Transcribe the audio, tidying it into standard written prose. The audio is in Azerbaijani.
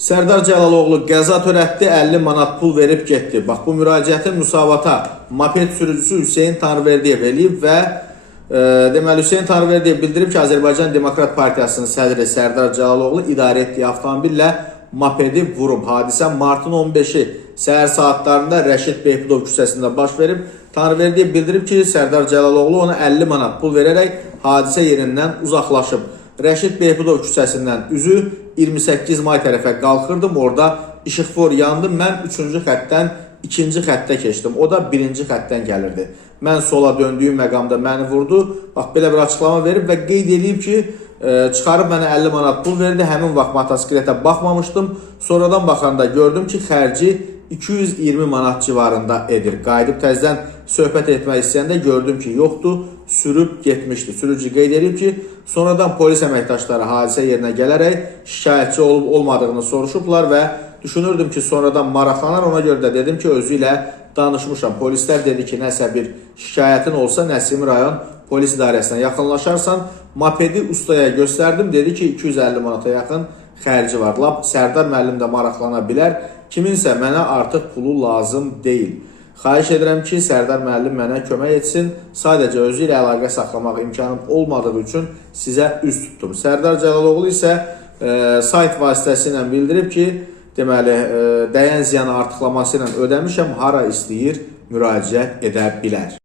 Sərdar Cəlaloğlu qəza törətdi, 50 manat pul verib getdi. Bax, bu müraciəti Müsavata moped sürücüsü Hüseyin Tanrıverdiyev eləyib və deməli Hüseyin Tanrıverdiyev bildirib ki, Azərbaycan Demokrat Partiyasının sədri Sərdar Cəlaloğlu idarə etdiyi avtomobillə mopedi vurub. Hadisə martın 15-i səhər saatlarında Rəşid Behbudov küçəsində baş verib. Tanrıverdiyev bildirib ki, Sərdar Cəlaloğlu ona 50 manat pul verərək hadisə yerindən uzaqlaşıb. Rəşid Behbudov küçəsindən üzü 28 may tərəfə qalxırdım. Orada işıqfor yandı. Mən 3-cü xəttdən 2-ci xəttə keçdim. O da 1-ci xəttdən gəlirdi. Mən sola döndüyüm məqamda məni vurdu. Bax, belə bir açıqlama verib və qeyd edib ki, çıxarıb mənə 50 manat pul verdi. Həmin vaxt motosikletə baxmamışdım. Sonradan baxanda gördüm ki, xərci 220 manat civarında edir. Qayıdıb təzədən söhbət etmək istəyəndə gördüm ki, yoxdur, sürüb getmişdi. Sürücü qeyd edib ki, sonradan polis əməkdaşları hadisə yerinə gələrək şikayətçi olub-olmadığını soruşublar və düşünürdüm ki, sonradan maraqlanar. Ona görə də dedim ki, özü ilə danışmışam. Polislər dedi ki, nəsə bir şikayətin olsa Nəsimi rayon polis idarəsinə yaxınlaşarsan. Mopedi ustaya göstərdim, dedi ki, 250 manata yaxın xərci var. Lap Sərdar müəllim də maraqlana bilər. Kiminsə mənə artıq pulu lazım deyil. Xahiş edirəm ki, Sərdar müəllim mənə kömək etsin. Sadəcə özü ilə əlaqə saxlamaq imkanım olmadığı üçün sizə üz tutdum. Sərdar Cəlaloğlu isə sayt vasitəsilə bildirib ki, deməli, dəyən ziyanı artıqlaması ilə ödəmişəm, hara istəyir müraciət edə bilər.